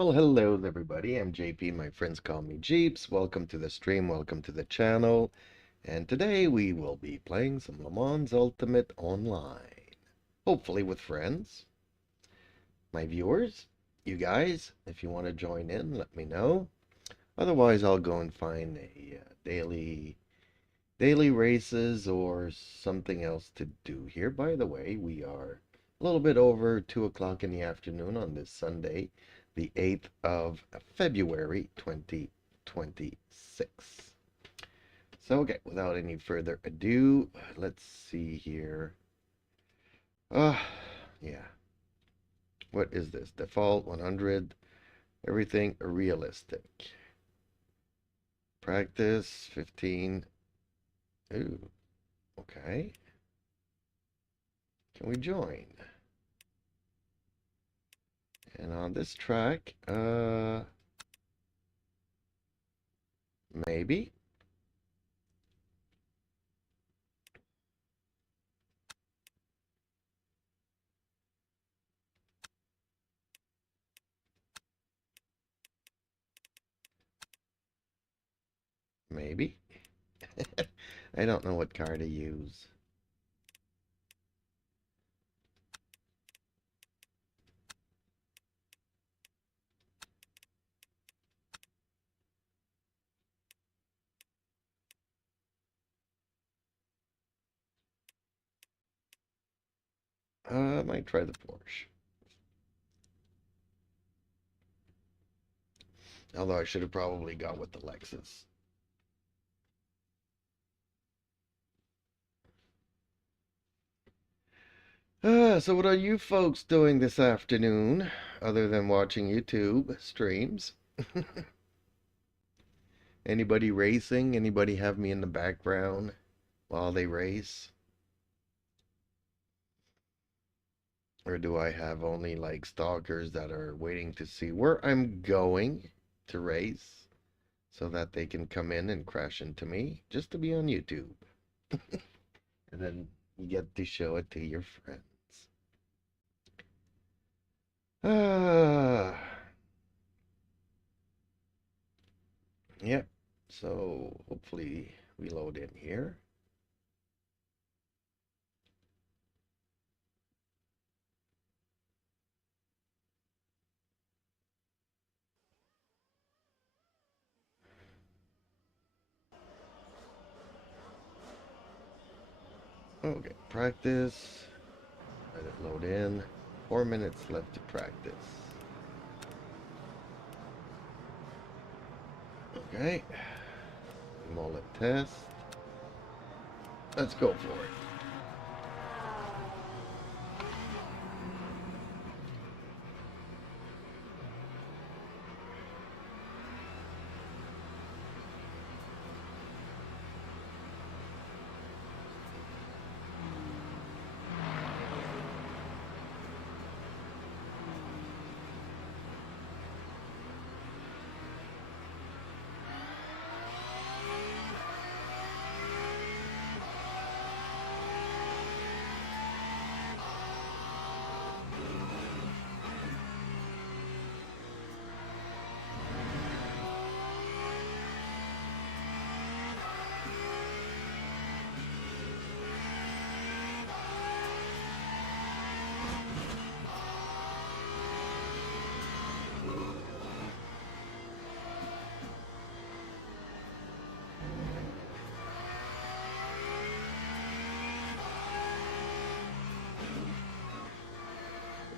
Well, hello everybody. I'm JP. My friends call me Jeeps. Welcome to the stream. Welcome to the channel. And today we will be playing some Le Mans Ultimate online. Hopefully with friends. My viewers, you guys, if you want to join in, let me know. Otherwise, I'll go and find a daily races or something else to do here. By the way, we are a little bit over 2 o'clock in the afternoon on this Sunday, the 8th of February 2026. So, okay, without any further ado, let's see here. Yeah. What is this? Default 100, everything realistic. Practice 15. Ooh, okay. Can we join? And on this track, maybe. Maybe. I don't know what car to use. I might try the Porsche. Although I should have probably gone with the Lexus. So what are you folks doing this afternoon, other than watching YouTube streams? Anybody racing? Anybody have me in the background while they race? Or do I have only like stalkers that are waiting to see where I'm going to race so that they can come in and crash into me just to be on YouTube? And then you get to show it to your friends. Ah, yep. So hopefully we load in here. Okay, practice. Let it load in. 4 minutes left to practice. Okay. Mullet test. Let's go for it.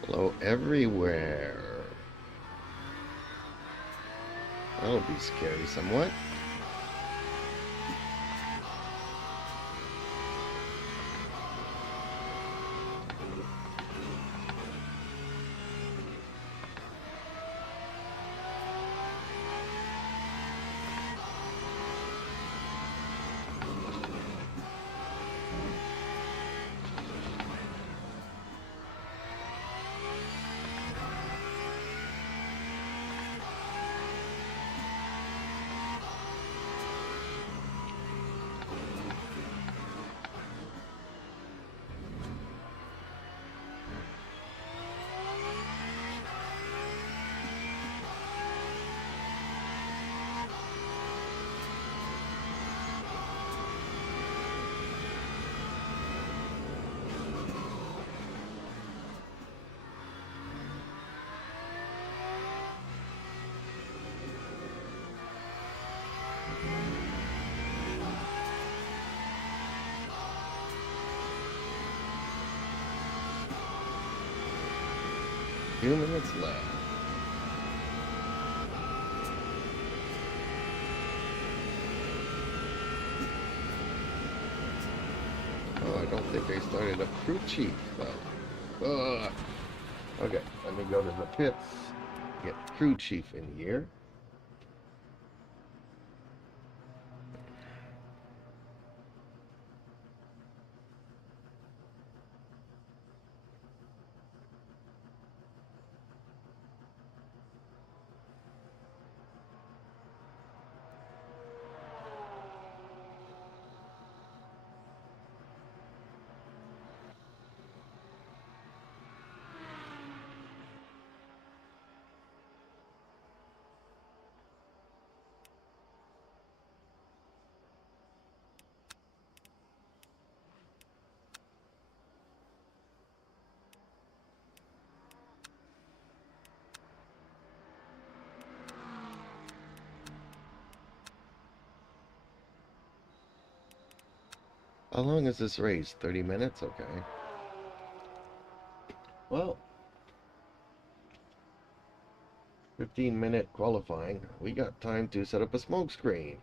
Blow everywhere. That'll be scary somewhat. 2 minutes left. Oh, I don't think I started a crew chief, though. Ugh. Okay, let me go to the pits. Get crew chief in here. How long is this race? 30 minutes? Okay. Well, 15-minute qualifying. We got time to set up a smoke screen.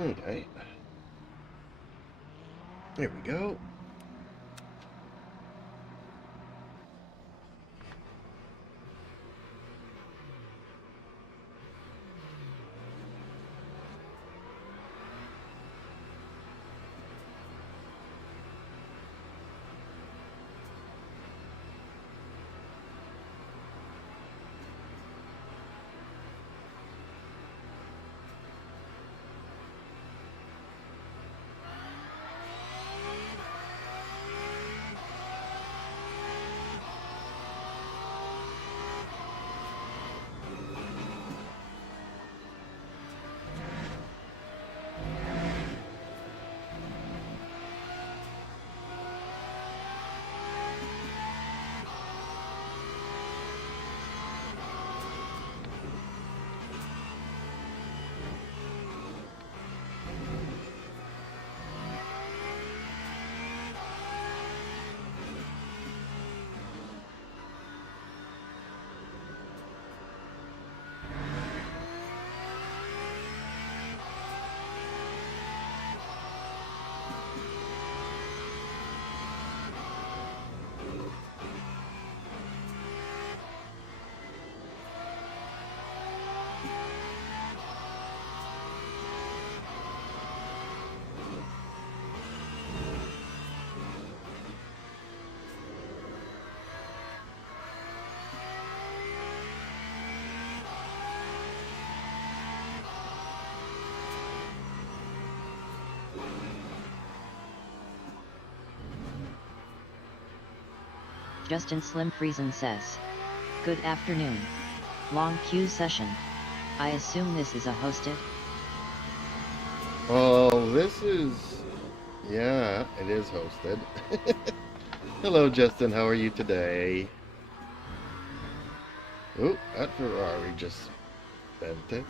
Okay. There we go. Justin Slim Friesen says, "Good afternoon. Long queue session. I assume this is a hosted?" Oh, this is... Yeah, it is hosted. Hello, Justin. How are you today? Oh, that Ferrari just bent it.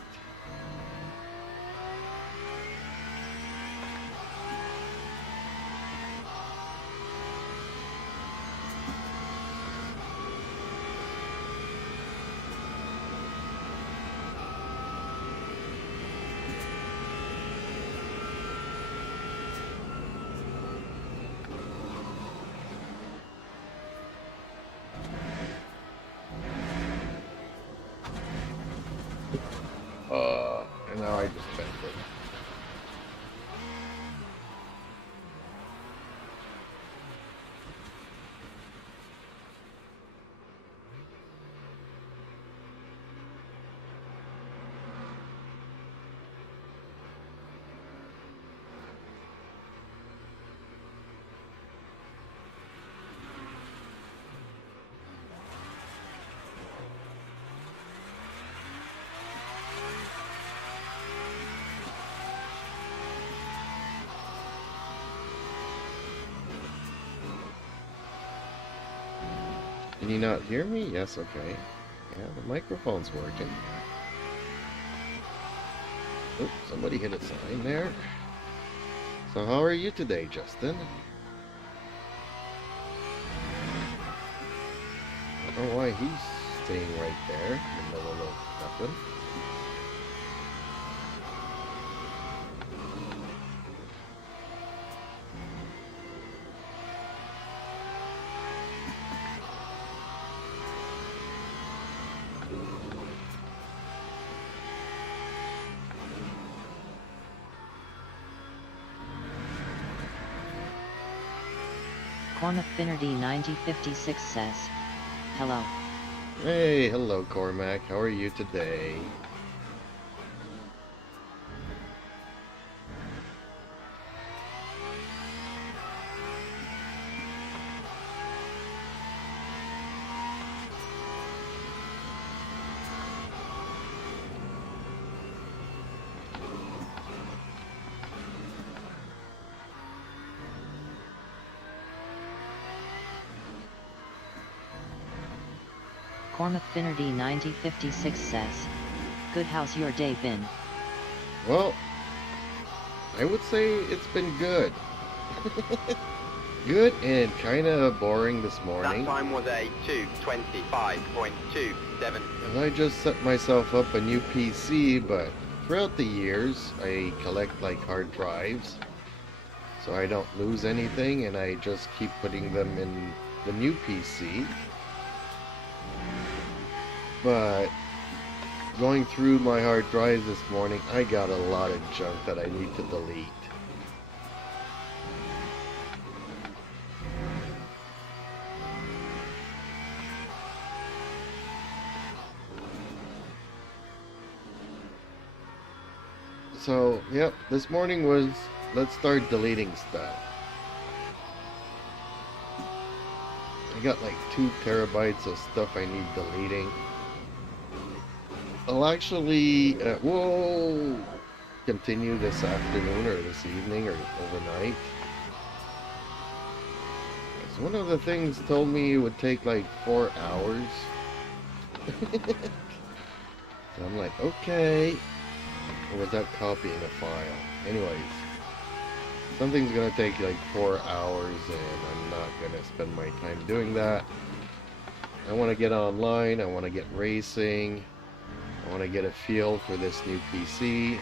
And now I just bent it. Can you not hear me? Yes, okay. Yeah, the microphone's working. Oh, somebody hit a sign there. So how are you today, Justin? I don't know why he's staying right there in the middle of nothing. Cormafinity 9056 says, hello. Hey, hello Cormac. How are you today? Cormafinity 9056 says, good, how's your day been? Well, I would say it's been good. Good and kind of boring this morning. That time was a 2:25.27. And I just set myself up a new PC, but throughout the years, I collect like hard drives, so I don't lose anything, and I just keep putting them in the new PC. But going through my hard drives this morning, I got a lot of junk that I need to delete. So, yep, this morning was, let's start deleting stuff. I got like 2 terabytes of stuff I need deleting. I'll actually, we'll continue this afternoon or this evening or overnight. So one of the things told me it would take like 4 hours. So I'm like, okay. Or was that copying a file? Anyways, something's gonna take like 4 hours and I'm not gonna spend my time doing that. I want to get online, I want to get racing, I want to get a feel for this new PC.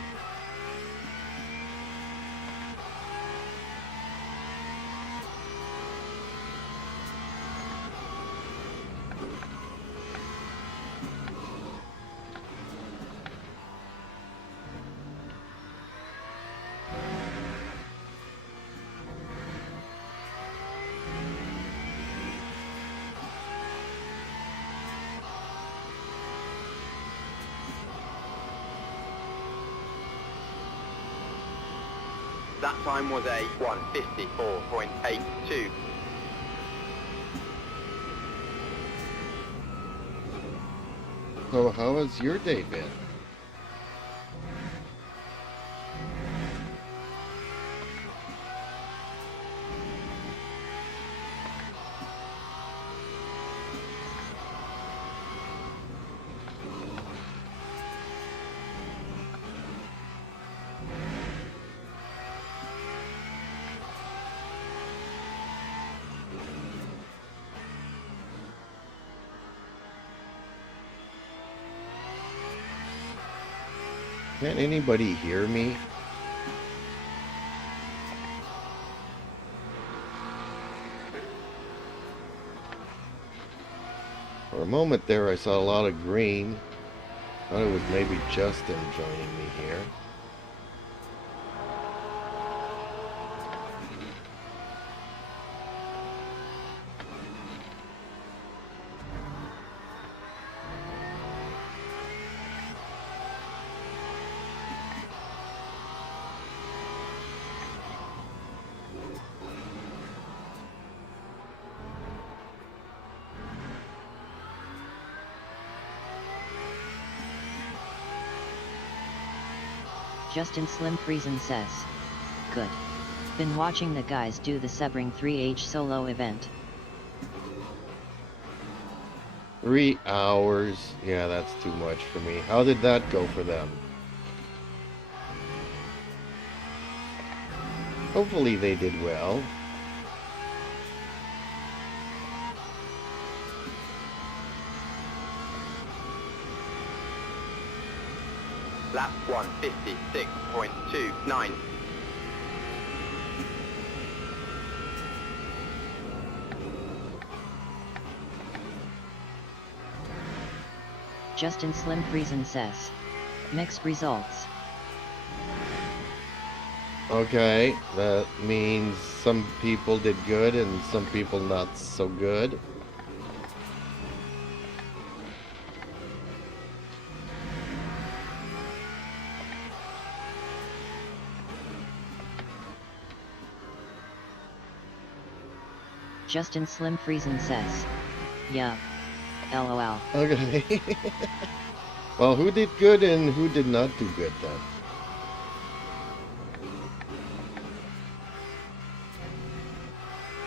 That time was a 1:54.82. So how has your day been? Can't anybody hear me? For a moment there, I saw a lot of green. Thought it was maybe Justin joining me here. Justin Slim Friesen says. Good. Been watching the guys do the Sebring 3H solo event. 3 hours. Yeah, that's too much for me. How did that go for them? Hopefully they did well. Lap 156.29. Justin Slim Friesen says. Mixed results. Okay, that means some people did good and some people not so good. Justin Slim Friesen says. Yeah. LOL. Okay. Well, who did good and who did not do good then?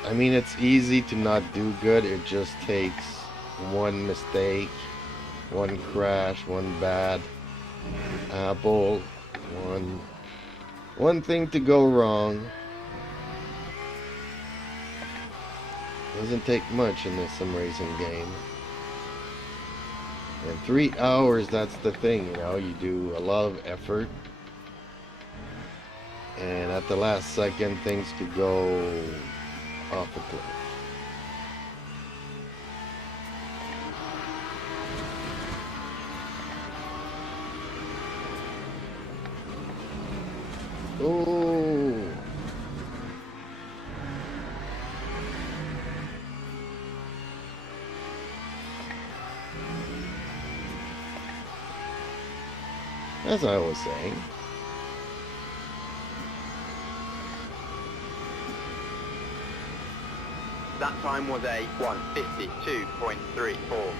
I mean, it's easy to not do good. It just takes one mistake, one crash, one bad apple, one thing to go wrong. Doesn't take much in this sim racing game. And 3 hours, that's the thing, you know, you do a lot of effort. And at the last second, things could go off a cliff. Oh. As I was saying. That time was a 152.34.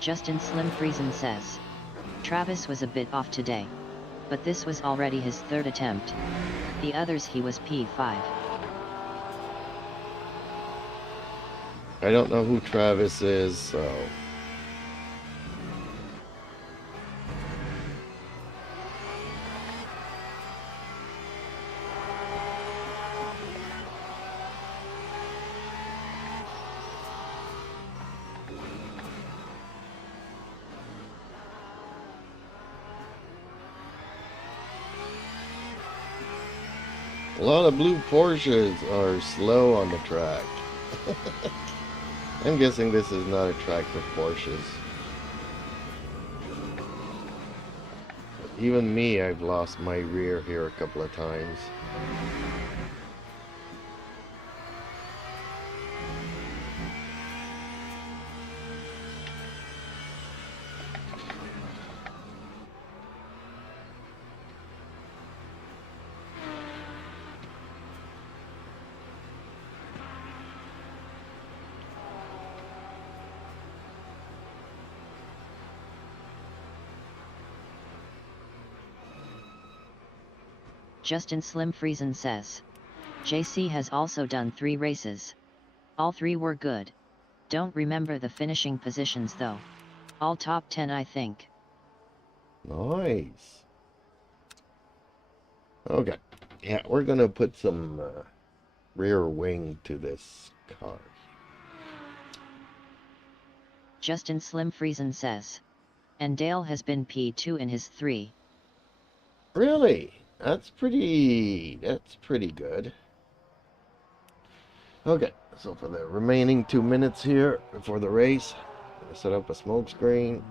Justin Slim Friesen says. Travis was a bit off today. But this was already his third attempt. The others he was P5. I don't know who Travis is, so... A lot of blue Porsches are slow on the track. I'm guessing this is not a track for Porsches. Even me, I've lost my rear here a couple of times. Justin Slim Friesen says. JC has also done 3 races. All 3 were good. Don't remember the finishing positions though. All top 10 I think. Nice. Okay. Yeah, we're gonna put some rear wing to this car. Justin Slim Friesen says. And Dale has been P2 in his 3. Really? That's pretty good. Okay, so for the remaining 2 minutes here before the race, I'm gonna set up a smoke screen.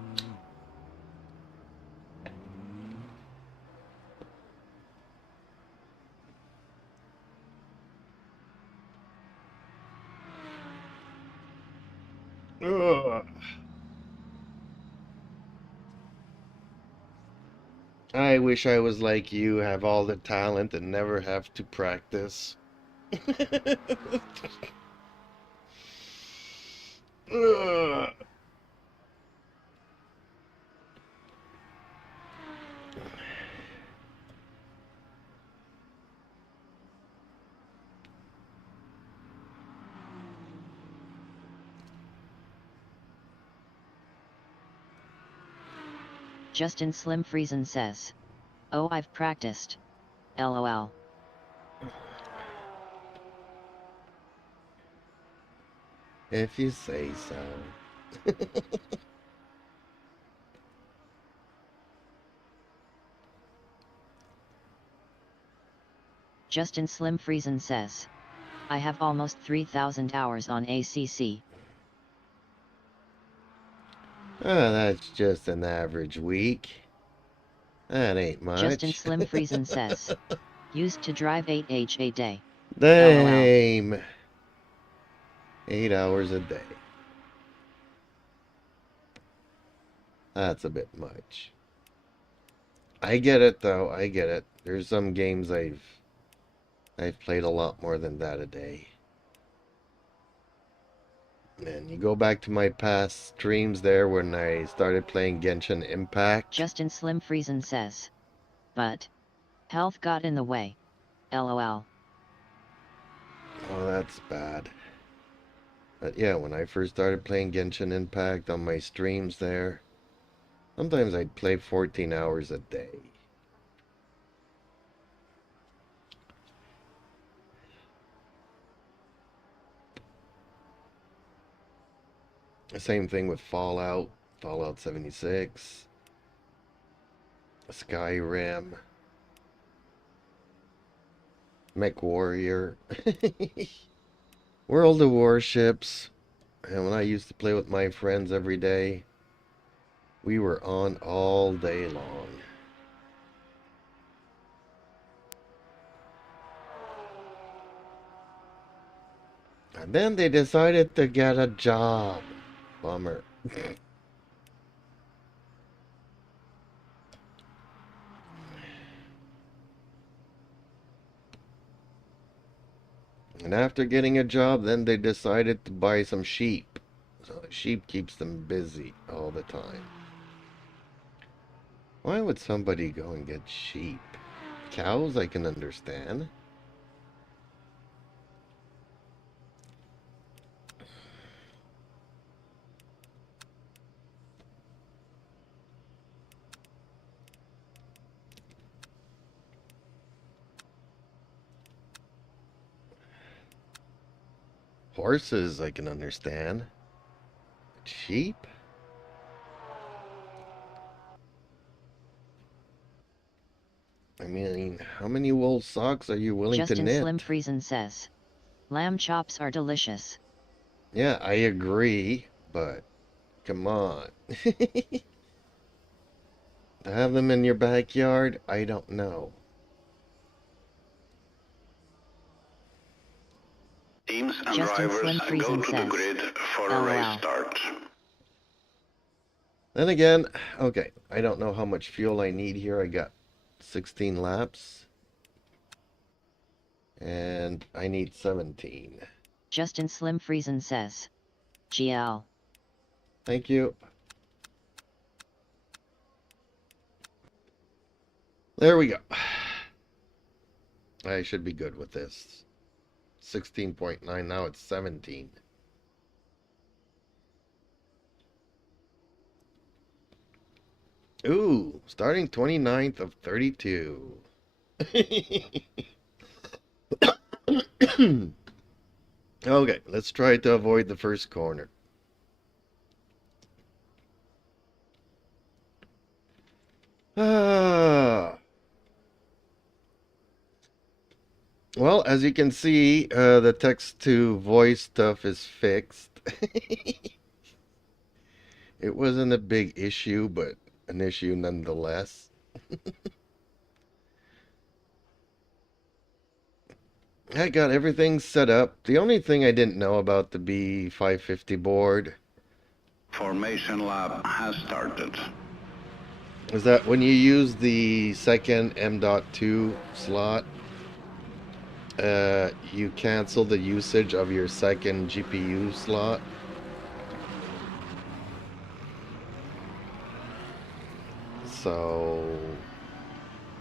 Ugh. I wish I was like you, have all the talent and never have to practice. Ugh. Justin Slim Friesen says. Oh, I've practiced. LOL. If you say so. Justin Slim Friesen says. I have almost 3,000 hours on ACC. Oh, that's just an average week. That ain't much. Justin Slim Friesen says. Used to drive 8h a day. Damn. 8 hours a day. That's a bit much. I get it though, I get it. There's some games I've played a lot more than that a day. And you go back to my past streams there when I started playing Genshin Impact. Justin Slim Friesen says. But health got in the way. LOL. Oh, that's bad. But yeah, when I first started playing Genshin Impact on my streams there, sometimes I'd play 14 hours a day. Same thing with Fallout 76, Skyrim, Mech Warrior, World of Warships. And when I used to play with my friends every day, we were on all day long. And then they decided to get a job. Bummer. And after getting a job, then they decided to buy some sheep. So the sheep keeps them busy all the time. Why would somebody go and get sheep? Cows, I can understand. Horses, I can understand. Sheep? I mean, how many wool socks are you willing to knit? Justin Slim Friesen says. Lamb chops are delicious. Yeah, I agree, but come on. To have them in your backyard, I don't know. Teams and Justin drivers Slim go Friesen to the says. grid for a LOL. race start. Then again, okay, I don't know how much fuel I need here. I got 16 laps. And I need 17. Justin Slim Friesen says. GL. Thank you. There we go. I should be good with this. 16.9, now it's 17. Ooh, starting 29th of 32. Okay, let's try to avoid the first corner. Ah. Well, as you can see, the text to voice stuff is fixed. It wasn't a big issue, but an issue nonetheless. I got everything set up. The only thing I didn't know about the B550 board Formation lab has started. is that when you use the second M.2 slot, you cancel the usage of your second GPU slot. So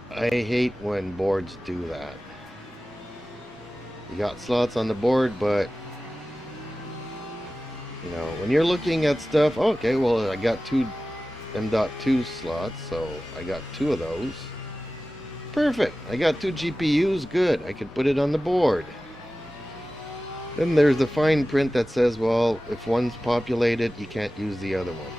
I hate when boards do that. You got slots on the board, but you know, when you're looking at stuff, okay, well, I got two M.2 slots, so I got two of those. Perfect. I got two GPUs. Good. I could put it on the board. Then there's the fine print that says, well, if one's populated, you can't use the other one.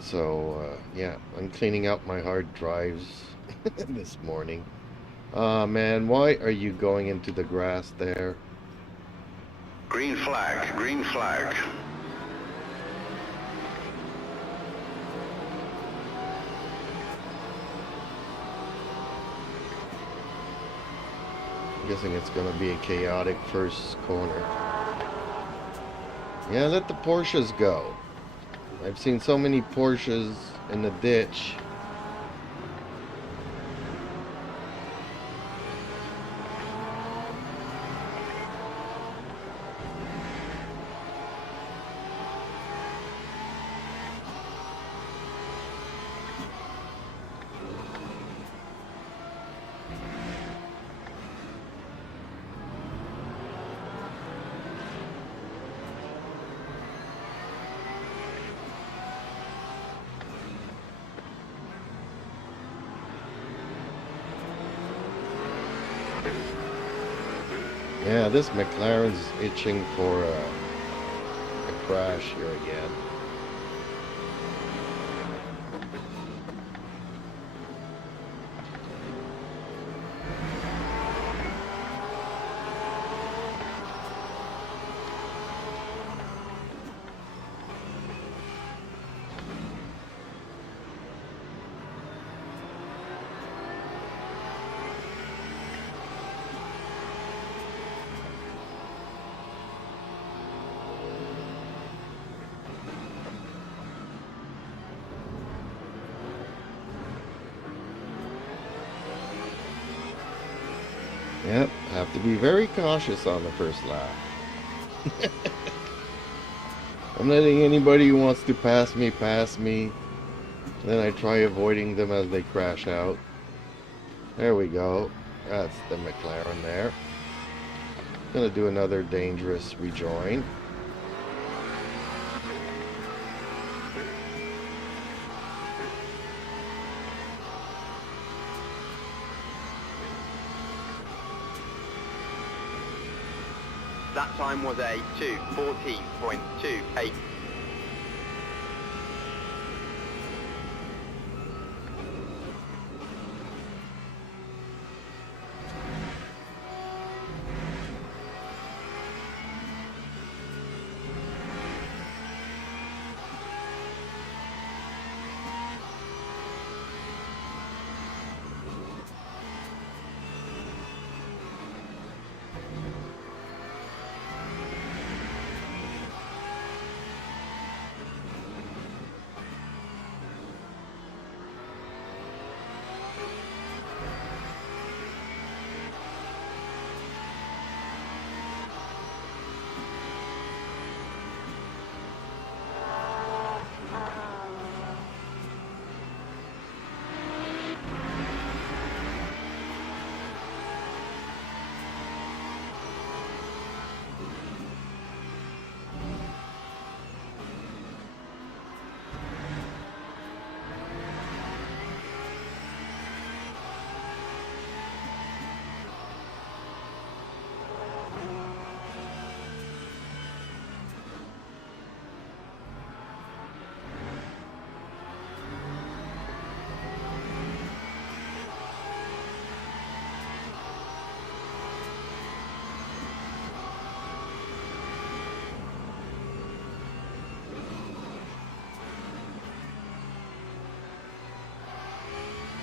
So, yeah, I'm cleaning out my hard drives this morning. Man, why are you going into the grass there? Green flag, green flag. I'm guessing it's going to be a chaotic first corner. Yeah, let the Porsches go. I've seen so many Porsches in the ditch. Yeah, this McLaren's itching for a crash here again. Yep, have to be very cautious on the first lap. I'm letting anybody who wants to pass me. Then I try avoiding them as they crash out. There we go. That's the McLaren there. Gonna do another dangerous rejoin. That time was a 2:14.28.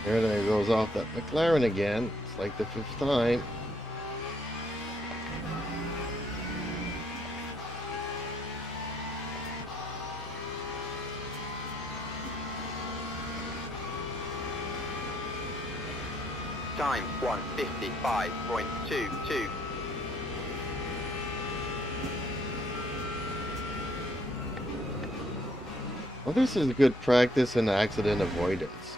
There goes off that McLaren again. It's like the fifth time. Time 1:55.22. Well, this is good practice in accident avoidance.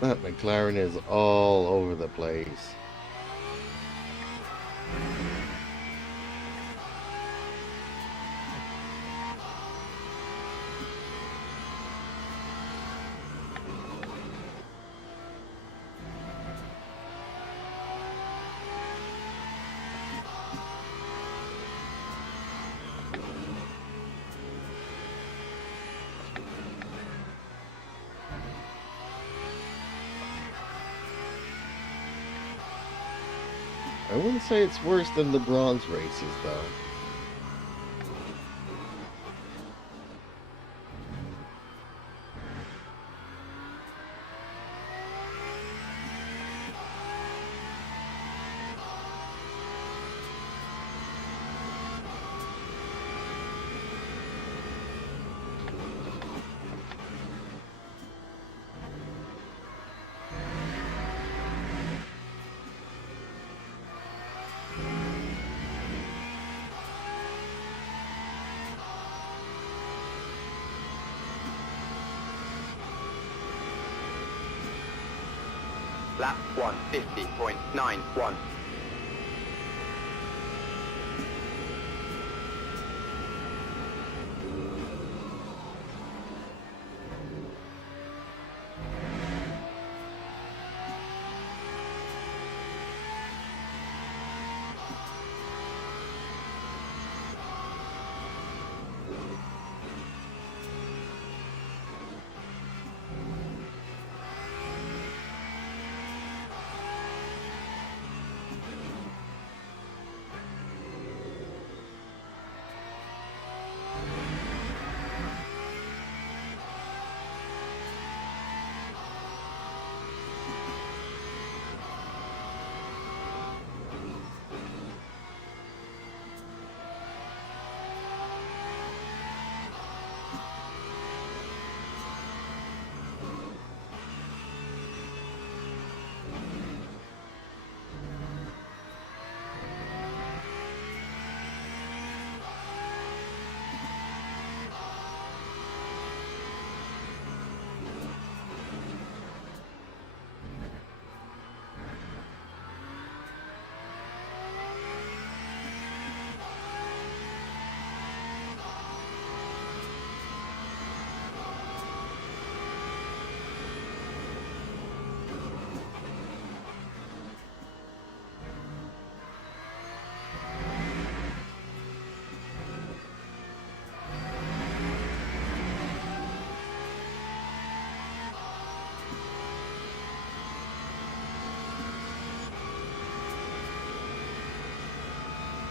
That McLaren is all over the place. I wouldn't say it's worse than the bronze races, though. Lap 1:50.91.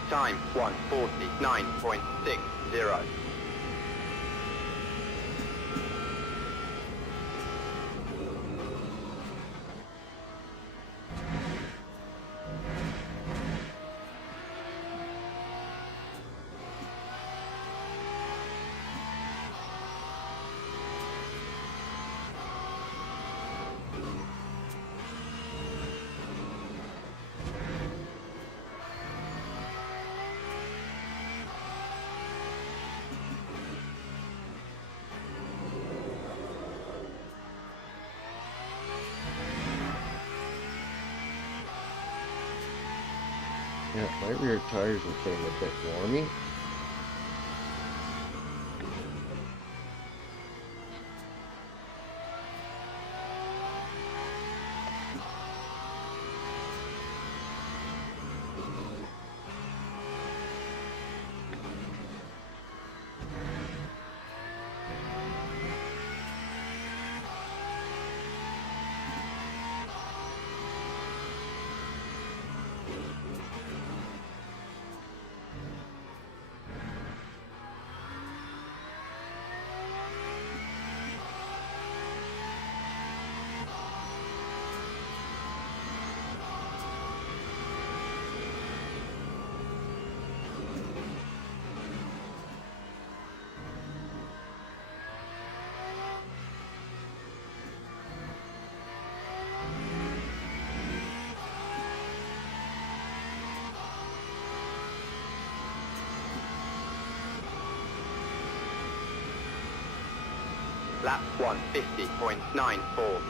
Time 1:49.60. Yeah, my rear tires are getting a bit warmy. Lap 150.94.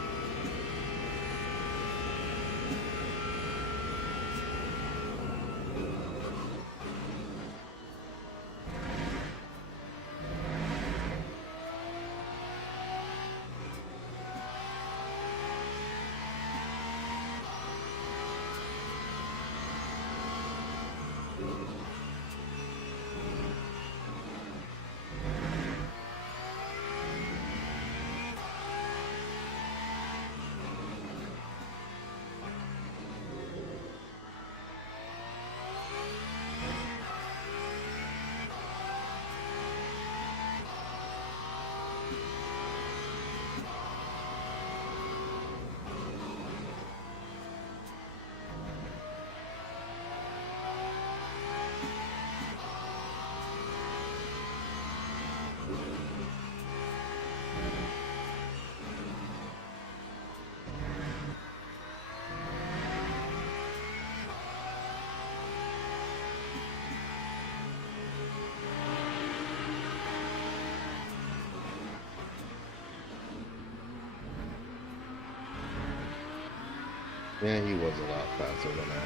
Yeah, he was a lot faster than I am.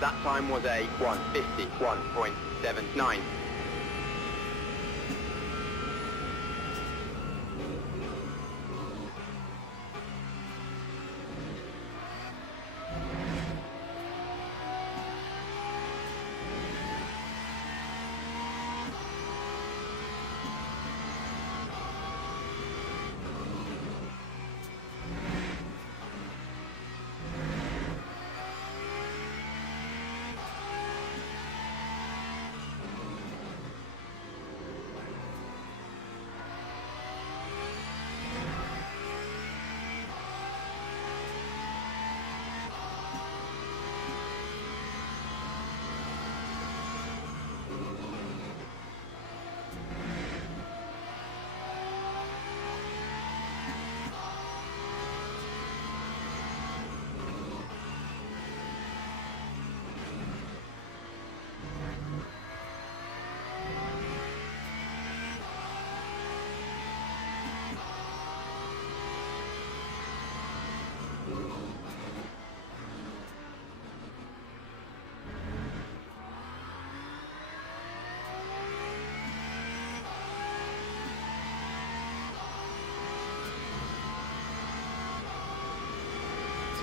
That time was a 151.79.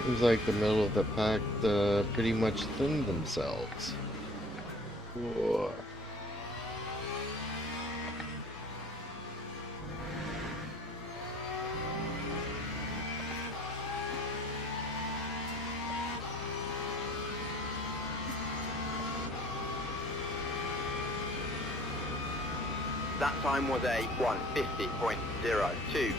Seems like the middle of the pack pretty much thinned themselves. Whoa. That time was a 150.02.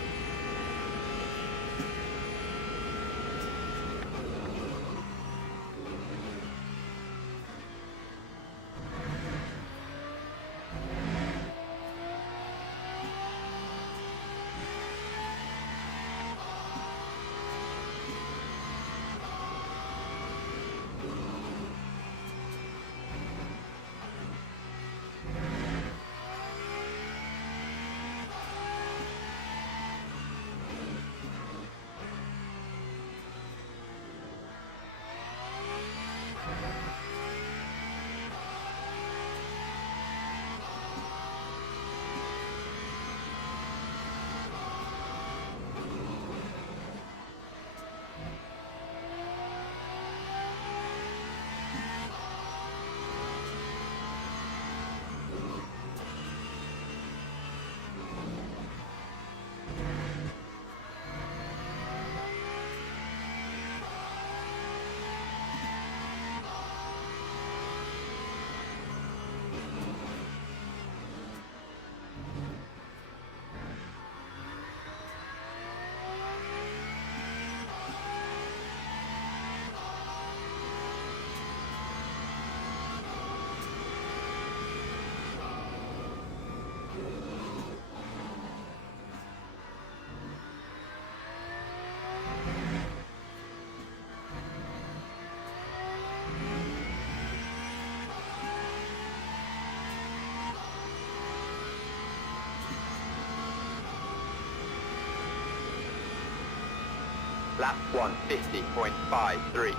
Lap 150.53.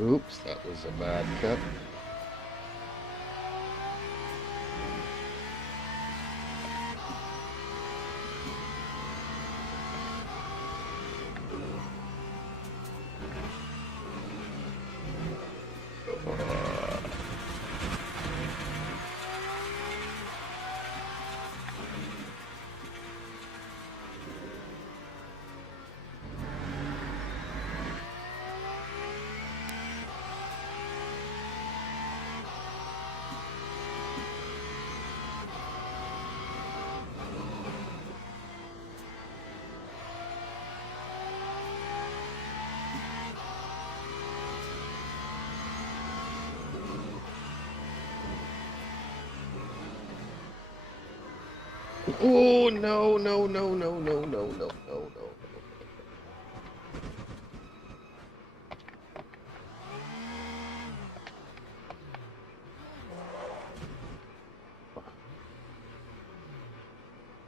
Oops, that was a bad cut. Oh, no, no, no, no, no, no, no, no, no.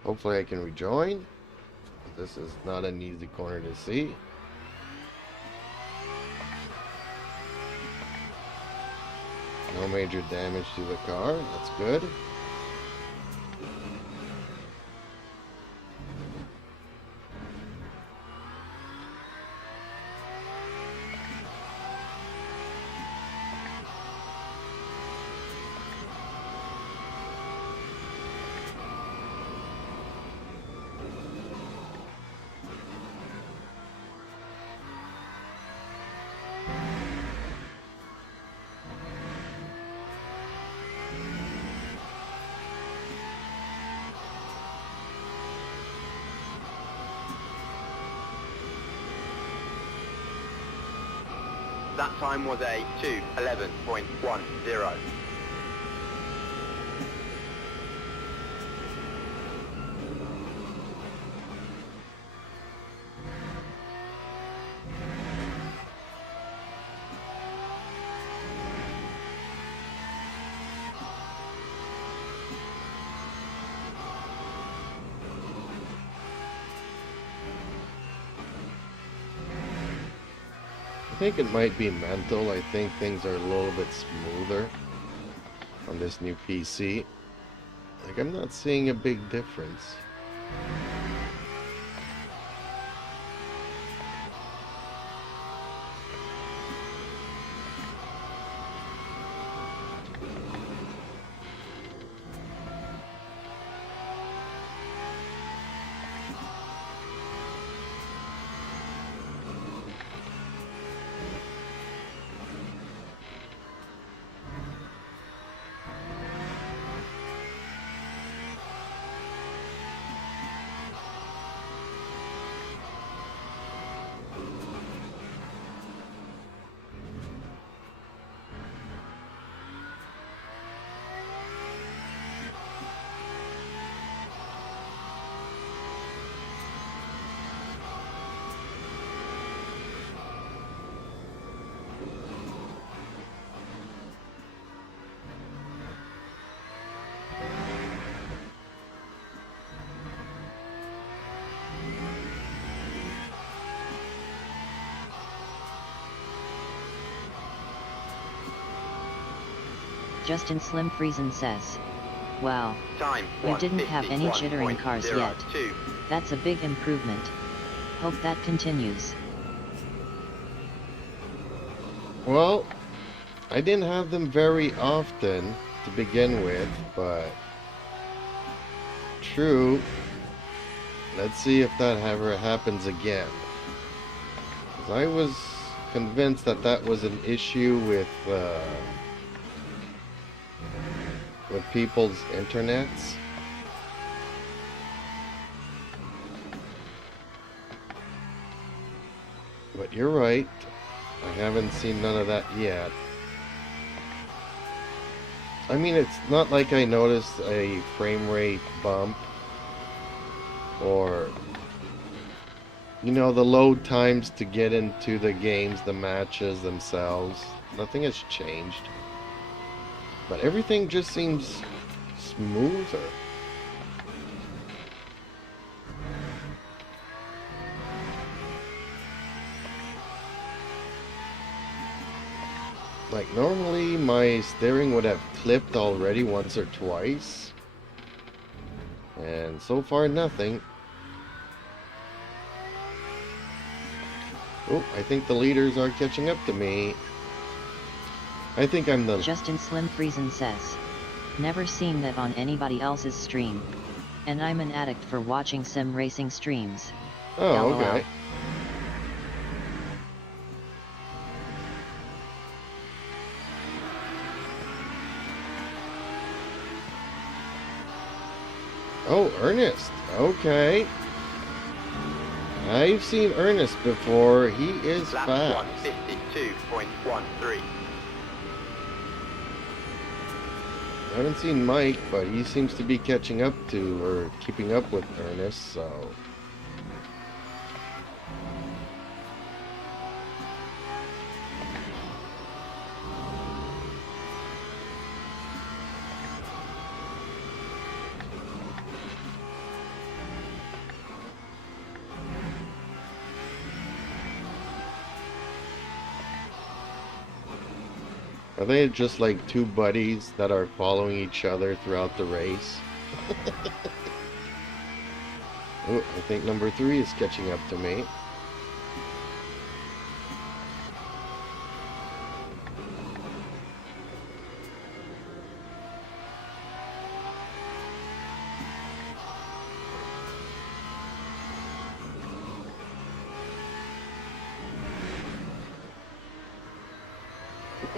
Hopefully I can rejoin. This is not an easy corner to see. No major damage to the car. That's good. That time was a 2:11.10. I think it might be mental. I think things are a little bit smoother on this new PC. Like, I'm not seeing a big difference. Justin Slim Friesen says, wow, Time you didn't have any jittering cars yet. 151.02. That's a big improvement. Hope that continues. Well, I didn't have them very often to begin with, but true. Let's see if that ever happens again. 'Cause I was convinced that that was an issue with people's internets. But you're right. I haven't seen none of that yet. I mean, it's not like I noticed a frame rate bump or, you know, the load times to get into the games, the matches themselves. Nothing has changed. But everything just seems smoother. Like, normally my steering would have clipped already once or twice. And so far, nothing. Oh, I think the leaders are catching up to me. I think I'm the... Justin Slim Friesen says. Never seen that on anybody else's stream. And I'm an addict for watching sim racing streams. Oh, LOL. okay. Oh, Ernest. Okay. I've seen Ernest before. He is Lap fast. 152.13. I haven't seen Mike, but he seems to be catching up to, or keeping up with Ernest, so... Are they just like two buddies that are following each other throughout the race? Oh, I think number 3 is catching up to me.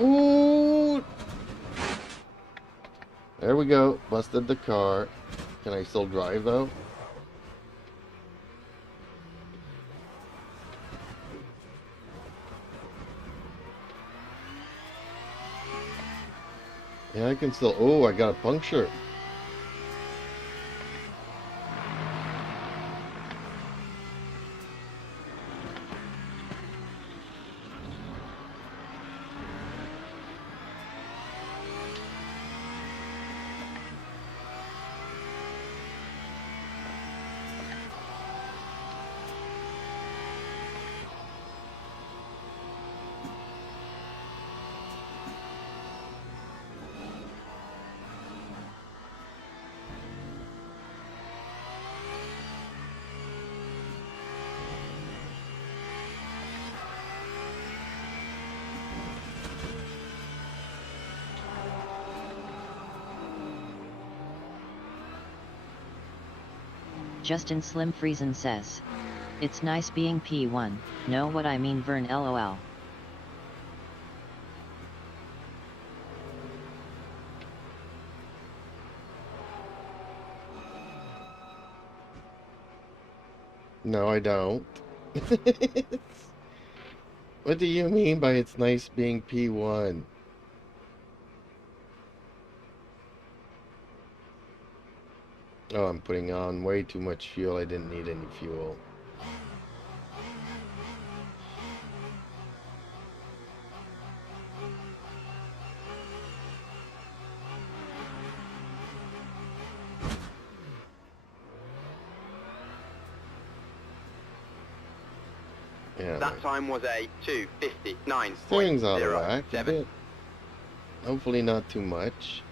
Ooh! There we go. Busted the car. Can I still drive though? Yeah, I can still... Oh, I got a puncture. Justin Slim Friesen says. It's nice being P1, know what I mean Vern LOL. No, I don't. What do you mean by it's nice being P1? Oh, I'm putting on way too much fuel. I didn't need any fuel. Yeah, That time was a 2:59.07. steering's out of whack a bit. Hopefully not too much.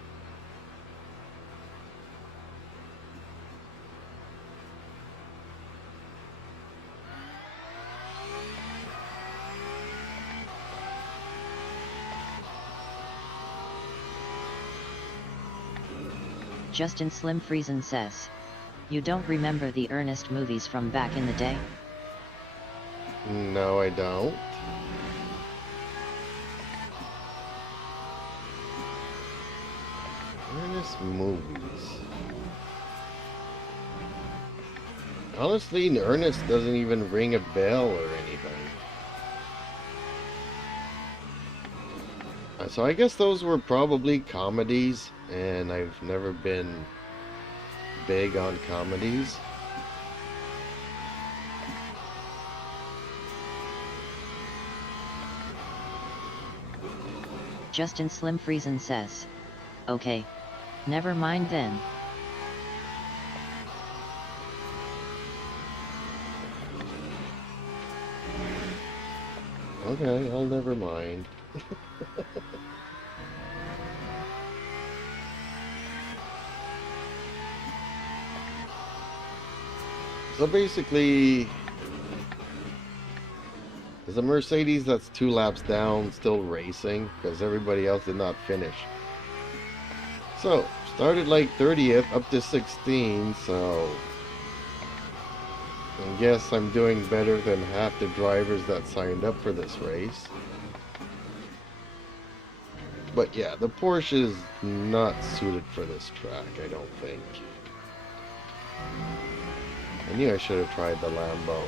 Justin Slim Friesen says. You don't remember the Ernest movies from back in the day? No, I don't. Ernest movies. Honestly, Ernest doesn't even ring a bell or anything. So I guess those were probably comedies, and I've never been big on comedies. Justin Slim Friesen says. Okay. Never mind then. Okay, I'll never mind. So basically, is a Mercedes that's 2 laps down still racing? Because everybody else did not finish. So, started like 30th up to 16, so I guess I'm doing better than half the drivers that signed up for this race. But yeah, the Porsche is not suited for this track, I don't think. I knew I should have tried the Lambo.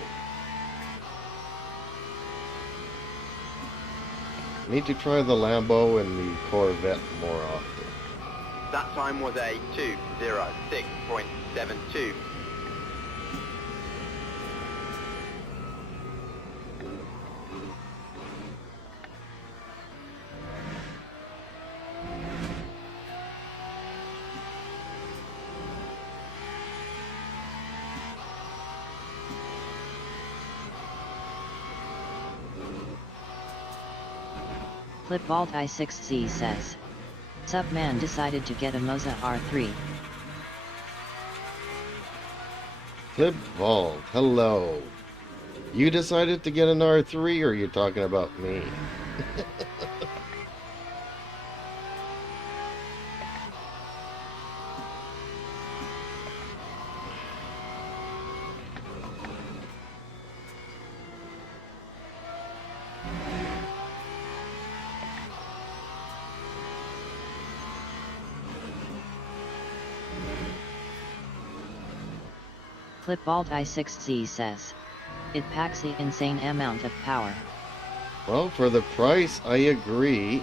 Need to try the Lambo and the Corvette more often. That time was a 2:06.72. Clipvault I6Z says. Sup man decided to get a Moza R3. Clipvault, hello. You decided to get an R3 or are you talking about me? Clipvault I6Z says. It packs an insane amount of power. Well, for the price, I agree.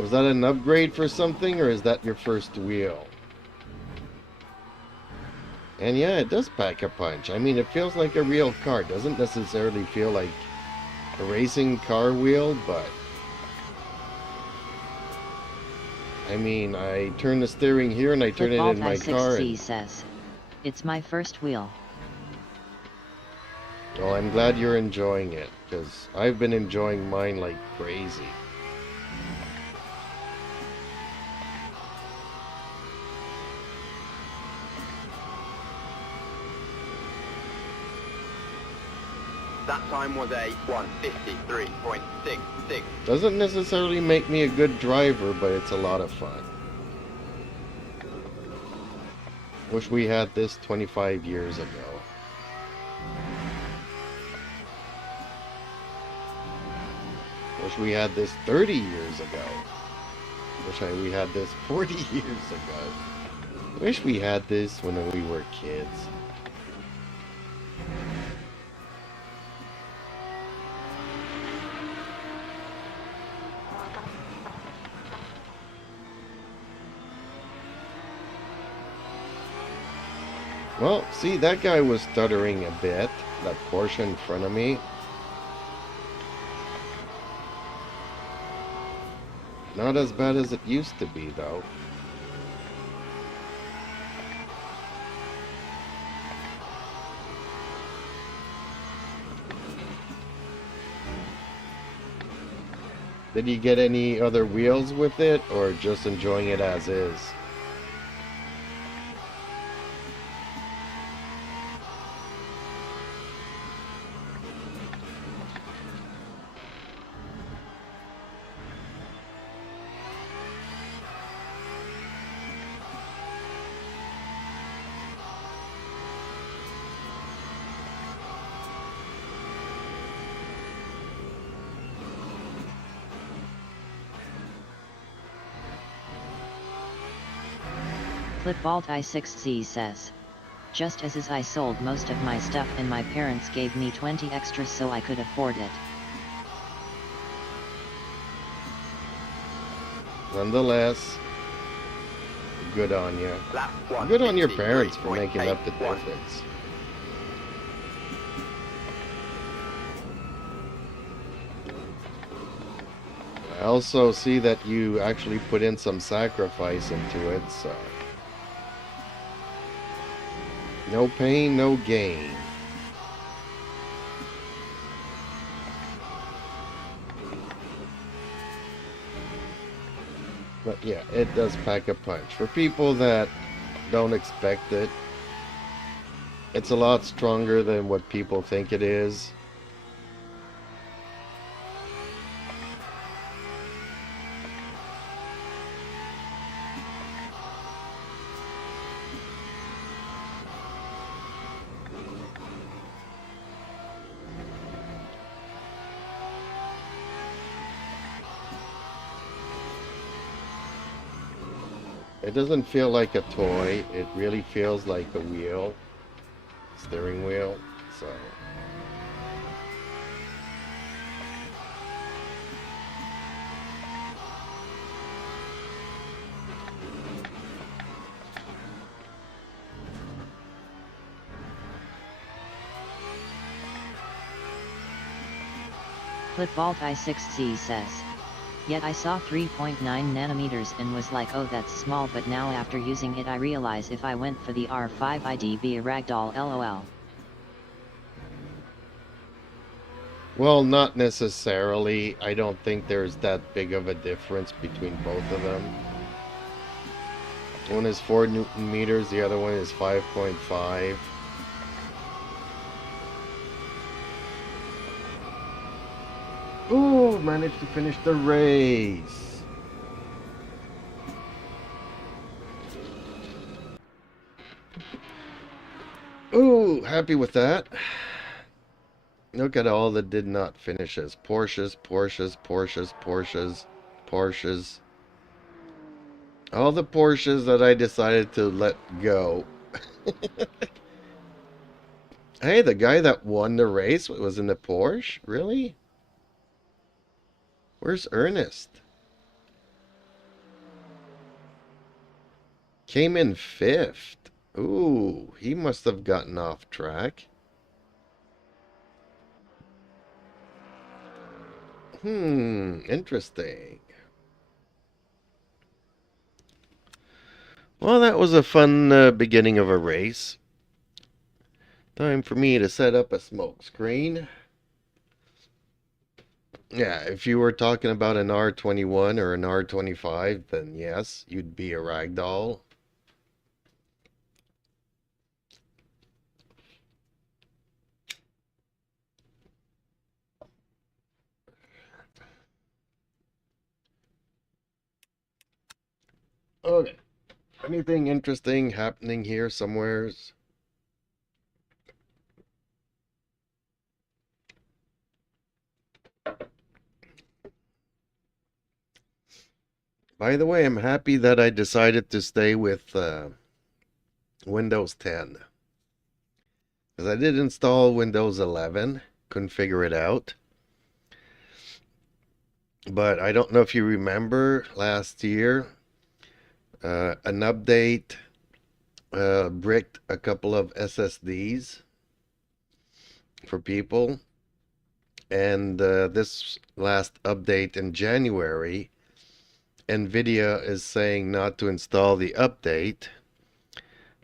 Was that an upgrade for something, or is that your first wheel? And yeah, it does pack a punch. I mean, it feels like a real car. Doesn't necessarily feel like a racing car wheel, but... I mean, I turn the steering here and I turn it in my car. I6Z says. It's my first wheel. Well, I'm glad you're enjoying it, because I've been enjoying mine like crazy. That time was a 1:53.66. Doesn't necessarily make me a good driver, but it's a lot of fun. Wish we had this 25 years ago. Wish we had this 30 years ago. Wish we had this 40 years ago. Wish we had this when we were kids. Well, see, that guy was stuttering a bit, that Porsche in front of me. Not as bad as it used to be, though. Did you get any other wheels with it, or just enjoying it as is? Clipvault I6Z says. Just as I sold most of my stuff and my parents gave me 20 extras so I could afford it. Nonetheless, good on you. Good on your parents for making up the difference. I also see that you actually put in some sacrifice into it, so no pain, no gain. But yeah, it does pack a punch. For people that don't expect it, it's a lot stronger than what people think it is. It doesn't feel like a toy. It really feels like a wheel, steering wheel. So Football I6C says. Yet I saw 3.9 nanometers and was like, oh, that's small, but now after using it I realize if I went for the R5 I'd be a ragdoll, lol. well, not necessarily. I don't think there's that big of a difference between both of them. One is 4 Newton meters, the other one is 5.5. Ooh, managed to finish the race. Ooh, happy with that. Look at all the did not finishes. Porsches, Porsches, Porsches, Porsches, Porsches. All the Porsches that I decided to let go. Hey, the guy that won the race was in the Porsche? Really? Where's Ernest? Came in 5th. Ooh, he must have gotten off track. Interesting. Well, that was a fun beginning of a race. Time for me to set up a smoke screen. Yeah, if you were talking about an R21 or an R25, then yes, you'd be a ragdoll. Okay. Anything interesting happening here somewheres? By the way, I'm happy that I decided to stay with Windows 10. Because I did install Windows 11, couldn't figure it out. But I don't know if you remember last year, an update bricked a couple of SSDs for people. And this last update in January, NVIDIA is saying not to install the update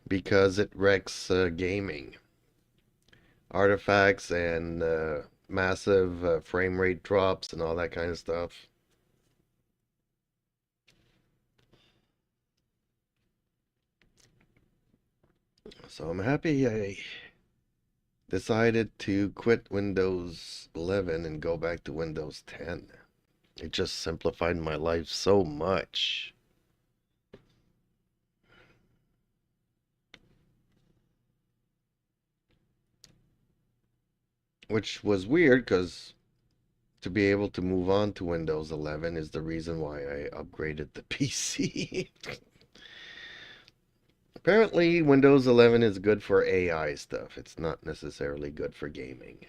because it wrecks gaming. Artifacts and massive frame rate drops and all that kind of stuff. So I'm happy I decided to quit Windows 11 and go back to Windows 10. It just simplified my life so much. Which was weird because to be able to move on to Windows 11 is the reason why I upgraded the PC. Apparently, Windows 11 is good for AI stuff. It's not necessarily good for gaming.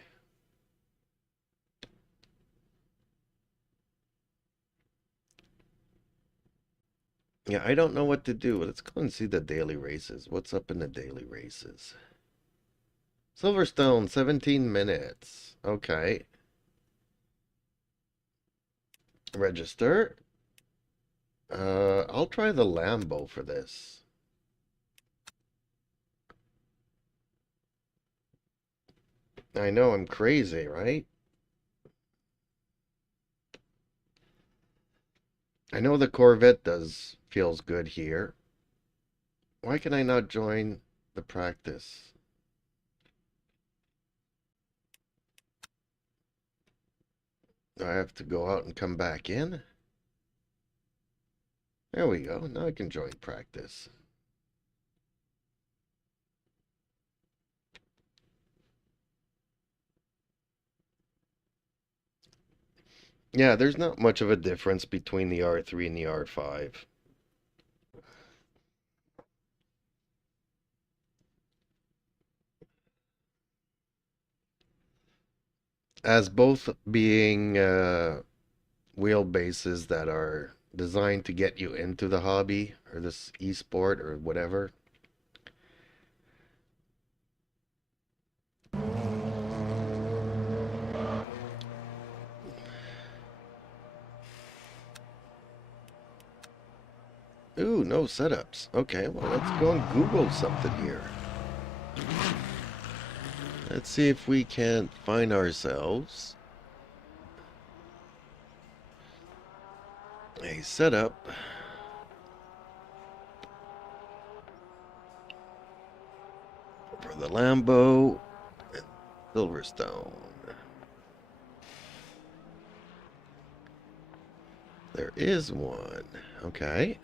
Yeah, I don't know what to do. Let's go and see the daily races. What's up in the daily races? Silverstone, 17 minutes. Okay. Register. I'll try the Lambo for this. I know I'm crazy, right? I know the Corvette feels good here. Why can I not join the practice? Do I have to go out and come back in? There we go. Now I can join practice. Yeah, there's not much of a difference between the R3 and the R5. As both being wheelbases that are designed to get you into the hobby or this esport or whatever. Ooh, no setups. Okay, well, let's go and Google something here. Let's see if we can't find ourselves a setup for the Lambo and Silverstone. There is one. Okay.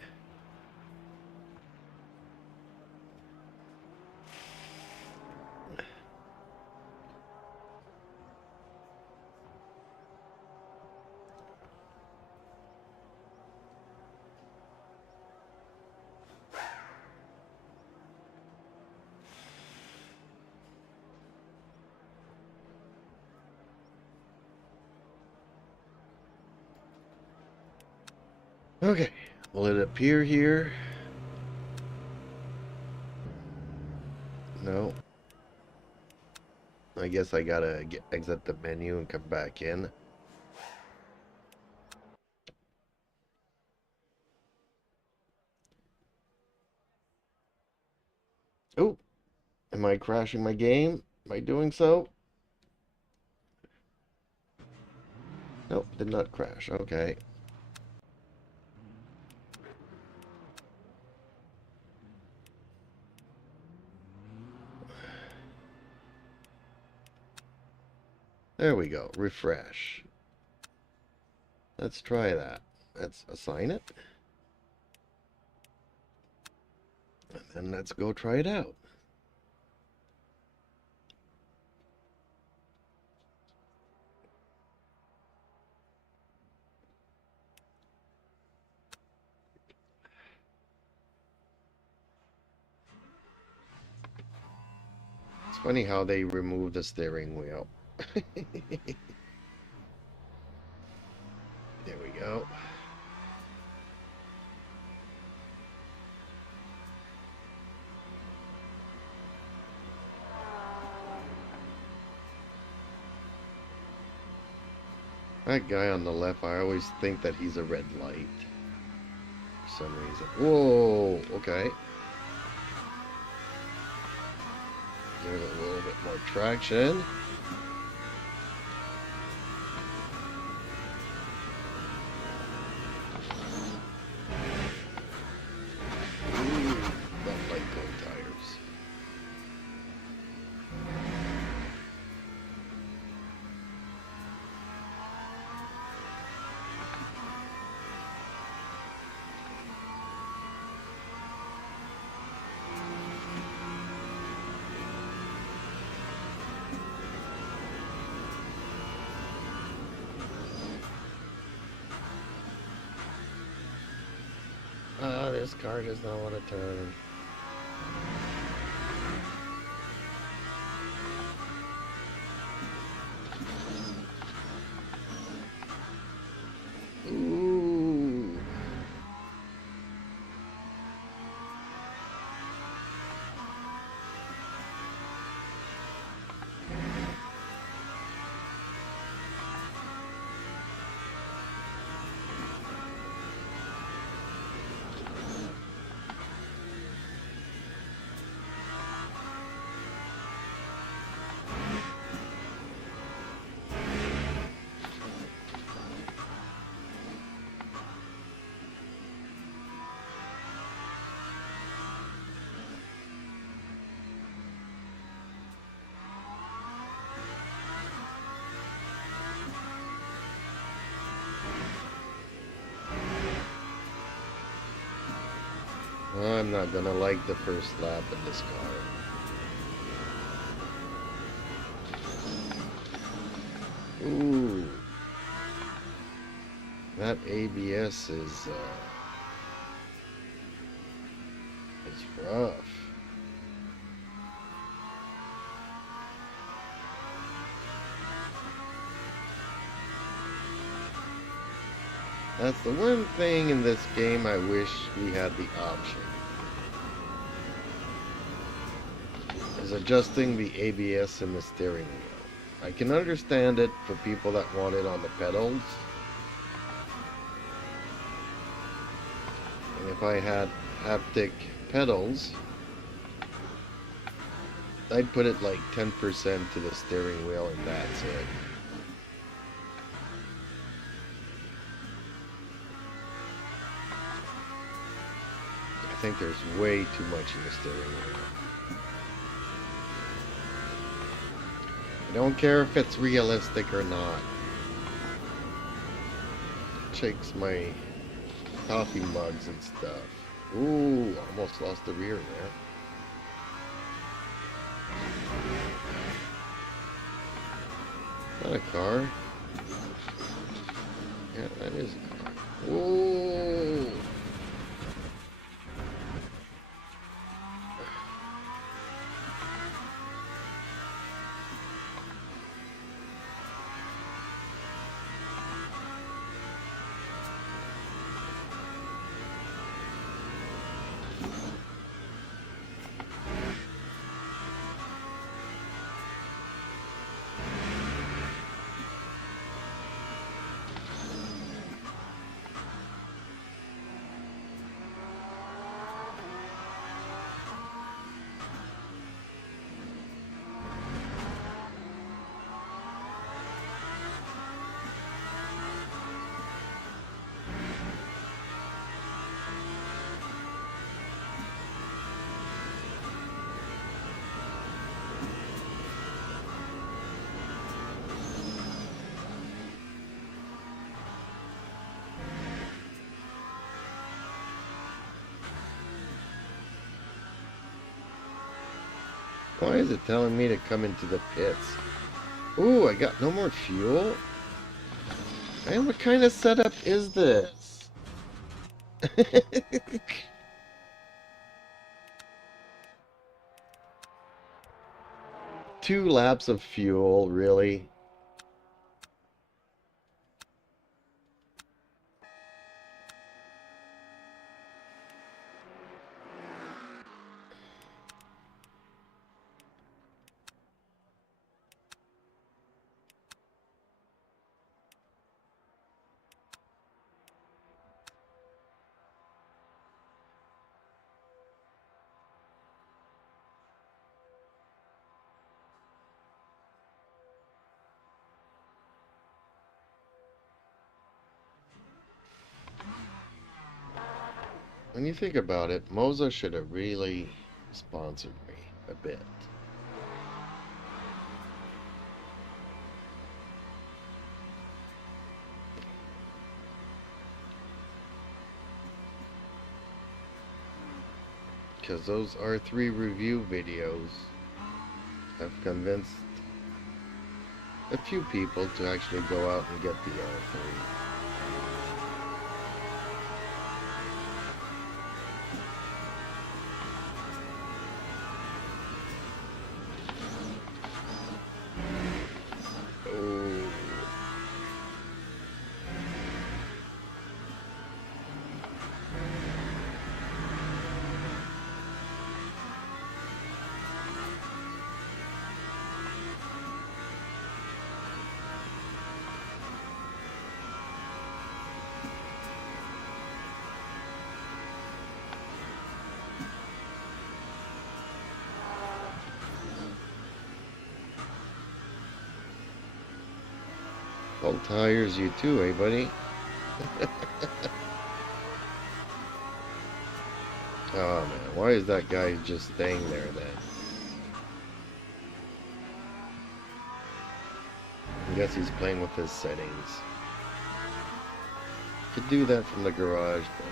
Okay. Will it appear here? No. I guess I gotta exit the menu and come back in. Oh, am I crashing my game by doing so? Nope, did not crash. Okay. There we go. Refresh. Let's try that. Let's assign it. And then let's go try it out. It's funny how they remove the steering wheel. There we go. That guy on the left, I always think that he's a red light for some reason. Whoa, okay. There's a little bit more traction. Ooh, don't like gold tires. This car does not want to turn. Ooh. I'm not gonna like the first lap in this car. Ooh. That ABS is rough. That's the one thing in this game I wish we had the option. Is adjusting the ABS in the steering wheel. I can understand it for people that want it on the pedals. And if I had haptic pedals, I'd put it like 10% to the steering wheel and that's it. I think there's way too much in the steering wheel. I don't care if it's realistic or not. Shakes my coffee mugs and stuff. Ooh, almost lost the rear there. Not a car. Yeah, that is a car. Ooh. Why is it telling me to come into the pits? Ooh, I got no more fuel? Man, what kind of setup is this? 2 laps of fuel, really? When you think about it, Moza should have really sponsored me a bit. Because those R3 review videos have convinced a few people to actually go out and get the R3. Cold tires you too, eh, buddy? Oh man, why is that guy just staying there then? I guess he's playing with his settings. Could do that from the garage, but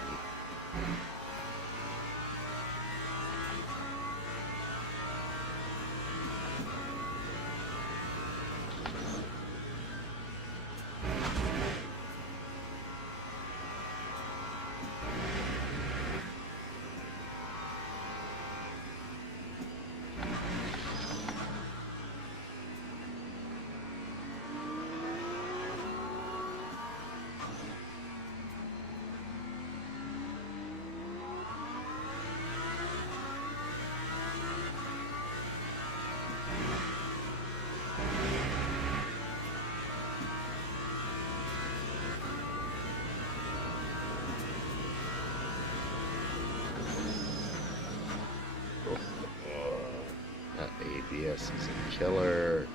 killer.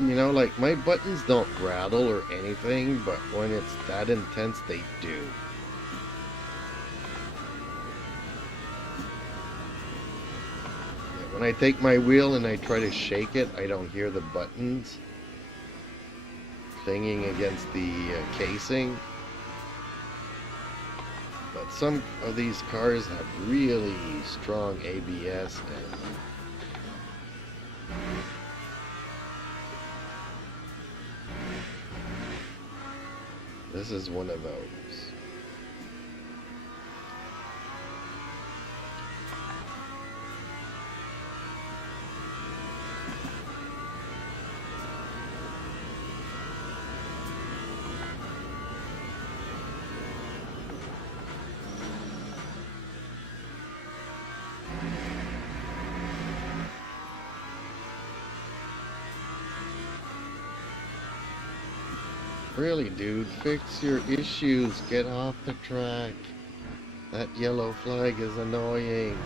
You know, like, my buttons don't rattle or anything, but when it's that intense, they do. When I take my wheel and I try to shake it, I don't hear the buttons clanging against the casing. But some of these cars have really strong ABS, and this is one of those. Really, dude, fix your issues. Get off the track. That yellow flag is annoying.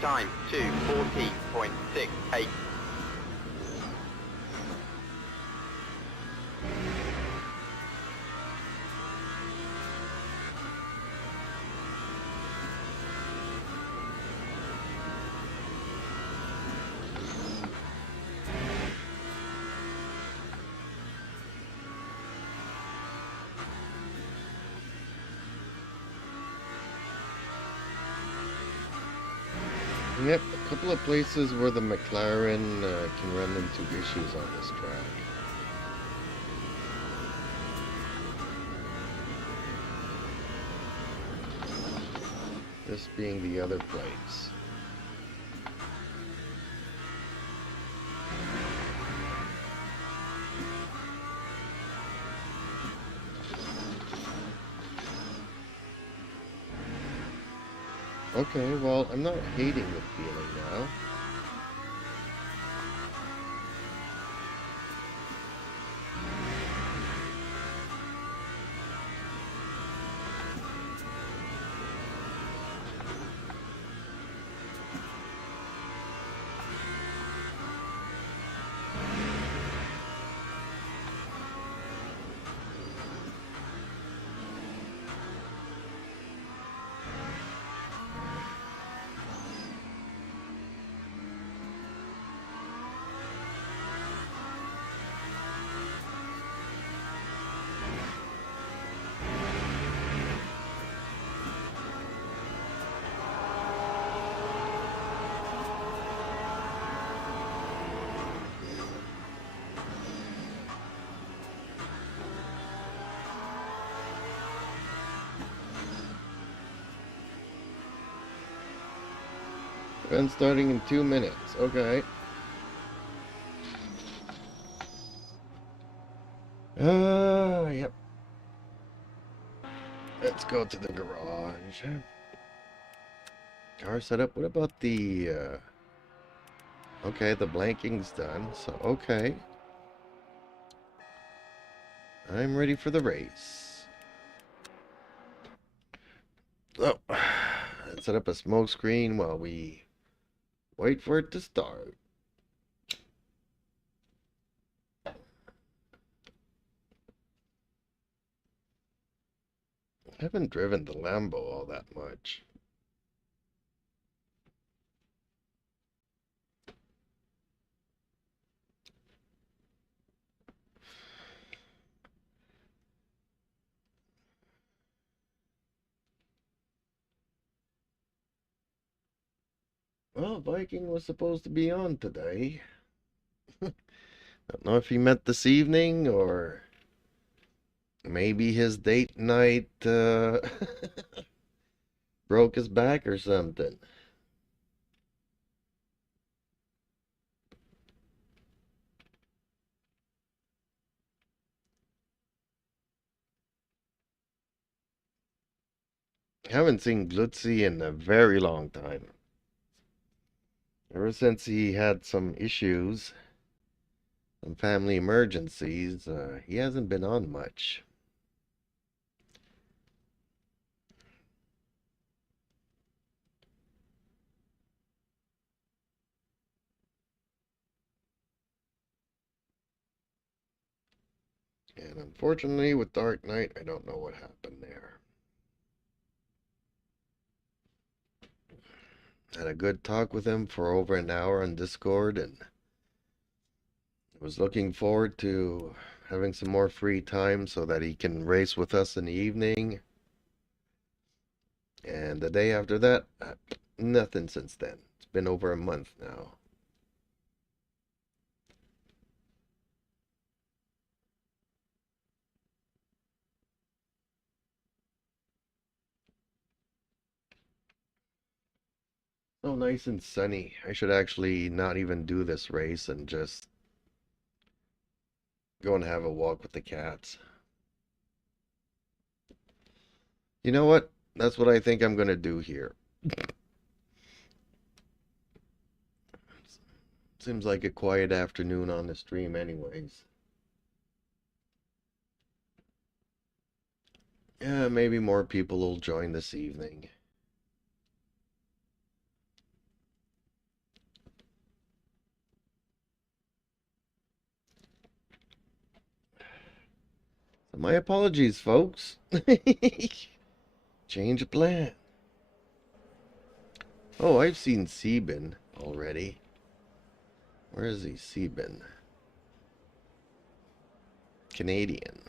Time 2:14.68. Yep, a couple of places where the McLaren can run into issues on this track. This being the other place. Okay, well, I'm not hating the feeling now. Event starting in 2 minutes. Okay. Yep. Let's go to the garage. Car setup. What about the, okay, the blanking's done, so okay. I'm ready for the race. So, let's set up a smoke screen while we wait for it to start. I haven't driven the Lambo all that much. Well, Viking was supposed to be on today. Don't know if he met this evening or maybe his date night broke his back or something. Haven't seen Glutzy in a very long time. Ever since he had some issues, some family emergencies, he hasn't been on much. And unfortunately, with Dark Knight, I don't know what happened there. Had a good talk with him for over an hour on Discord and was looking forward to having some more free time so that he can race with us in the evening. And the day after that, nothing since then. It's been over a month now. So nice and sunny. I should actually not even do this race and just go and have a walk with the cats. You know what? That's what I think I'm going to do here. Seems like a quiet afternoon on the stream anyways. Yeah, maybe more people will join this evening. So my apologies, folks. Change of plan. Oh, I've seen Sebin already. Where is he? Sebin. Canadian.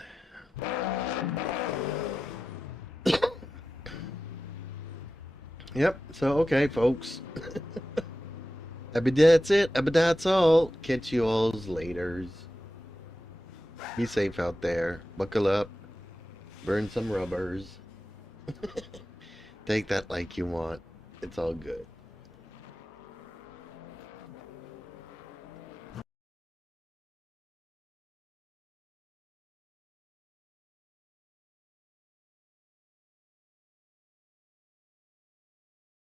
Yep, so okay, folks. That's it. That's all. Catch you alls laters. Be safe out there. Buckle up. Burn some rubbers. Take that like you want. It's all good.